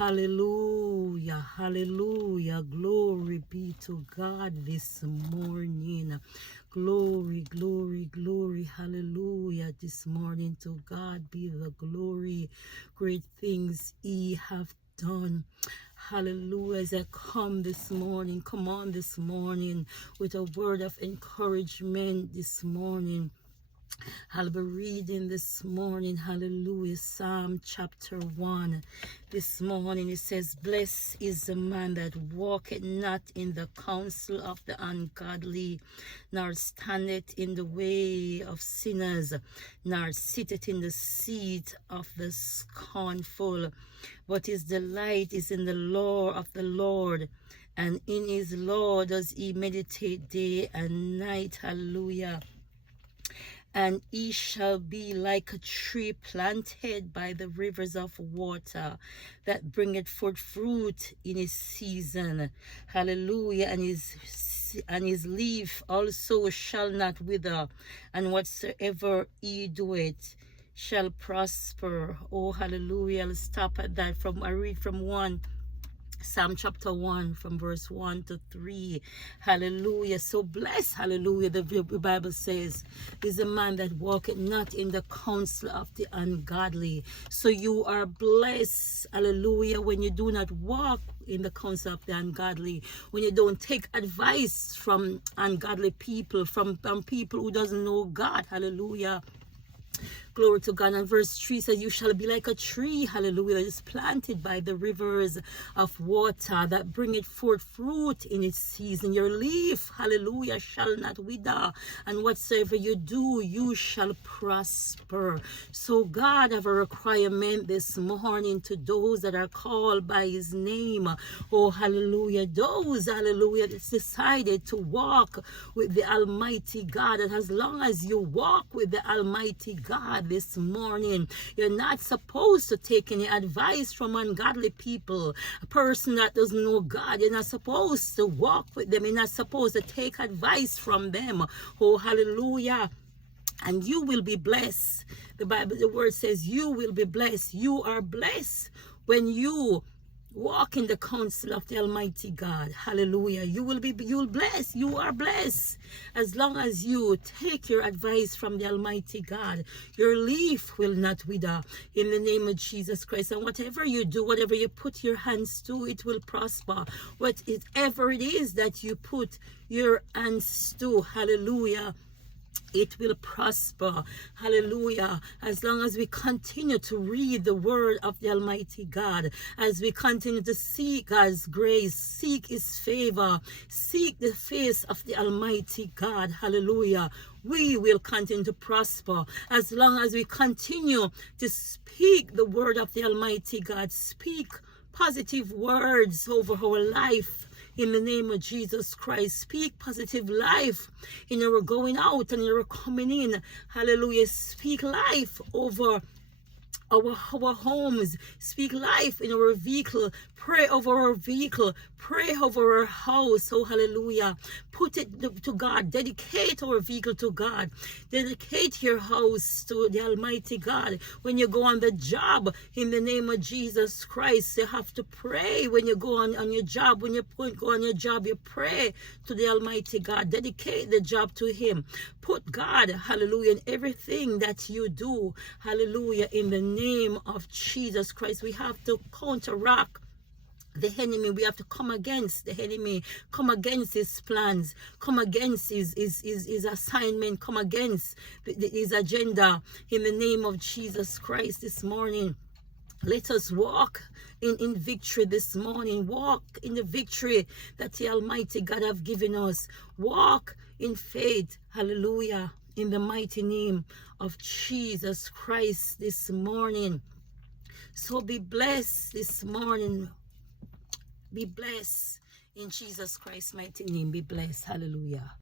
Hallelujah, hallelujah, glory be to God this morning. Glory, glory, glory, hallelujah. This morning to God be the glory. Great things He have done. Hallelujah. As I come this morning, come on this morning with a word of encouragement this morning. I'll be reading this morning, hallelujah, Psalm chapter 1. This morning it says, "Blessed is the man that walketh not in the counsel of the ungodly, nor standeth in the way of sinners, nor sitteth in the seat of the scornful. But his delight is in the law of the Lord, and in his law does he meditate day and night." Hallelujah. "And he shall be like a tree planted by the rivers of water, that bringeth forth fruit in his season." Hallelujah. And his leaf also shall not wither, and whatsoever he doeth shall prosper. Oh, hallelujah. I'll stop at that. I read from Psalm chapter 1 from verse 1 to 3. Hallelujah. So blessed, hallelujah, the Bible says, is a man that walketh not in the counsel of the ungodly. So you are blessed, hallelujah, when you do not walk in the counsel of the ungodly, when you don't take advice from ungodly people, from people who doesn't know God. Hallelujah. Glory to God. And verse 3 says, "You shall be like a tree," hallelujah, that is planted by the rivers of water, that bringeth forth fruit in its season. Your leaf, hallelujah, shall not wither, and whatsoever you do, you shall prosper. So God have a requirement this morning to those that are called by his name. Oh, hallelujah. Those, hallelujah, that's decided to walk with the Almighty God. And as long as you walk with the Almighty God this morning, you're not supposed to take any advice from ungodly people, a person that doesn't know God. You're not supposed to walk with them. You're not supposed to take advice from them. Oh, hallelujah. And you will be blessed. The Bible, the word says you will be blessed. You are blessed when you walk in the counsel of the Almighty God. Hallelujah. You'll bless. You are blessed. As long as you take your advice from the Almighty God, your leaf will not wither in the name of Jesus Christ. And whatever you do, whatever you put your hands to, it will prosper. Whatever it is that you put your hands to, hallelujah, it will prosper. Hallelujah. As long as we continue to read the word of the Almighty God, as we continue to seek God's grace, seek his favor, seek the face of the Almighty God, hallelujah, we will continue to prosper. As long as we continue to speak the word of the Almighty God, speak positive words over our life. In the name of Jesus Christ, speak positive life in our going out and our coming in. Hallelujah. Speak life over our homes. Speak life in our vehicle. Pray over our vehicle. Pray over our house. Oh, hallelujah. Put it to God. Dedicate our vehicle to God. Dedicate your house to the Almighty God. When you go on the job, in the name of Jesus Christ, you have to pray when you go on your job. When you go on your job, you pray to the Almighty God. Dedicate the job to him. Put God, hallelujah, in everything that you do. Hallelujah. In the name of Jesus Christ, we have to counteract the enemy. We have to come against the enemy, come against his plans, come against his assignment, come against his agenda in the name of Jesus Christ this morning. Let us walk in victory this morning. Walk in the victory that the Almighty God have given us. Walk in faith. Hallelujah. In the mighty name of Jesus Christ this morning. So be blessed this morning. Be blessed in Jesus Christ's mighty name. Be blessed. Hallelujah.